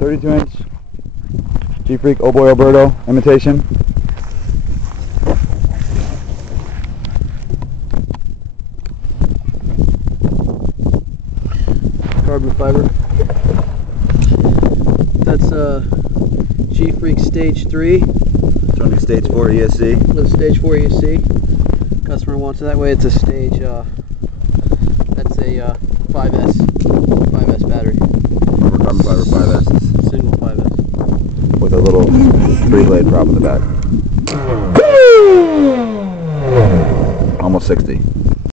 32-inch Gfreak Oh Boy Berto imitation. Carbon fiber. That's Gfreak Stage 3. It's only Stage 4 ESC. With a Stage 4 ESC. Customer wants it that way. It's a stage. That's a 5S battery. Carbon fiber 5S. Single 5S. With a little 3-blade prop in the back. Almost 60.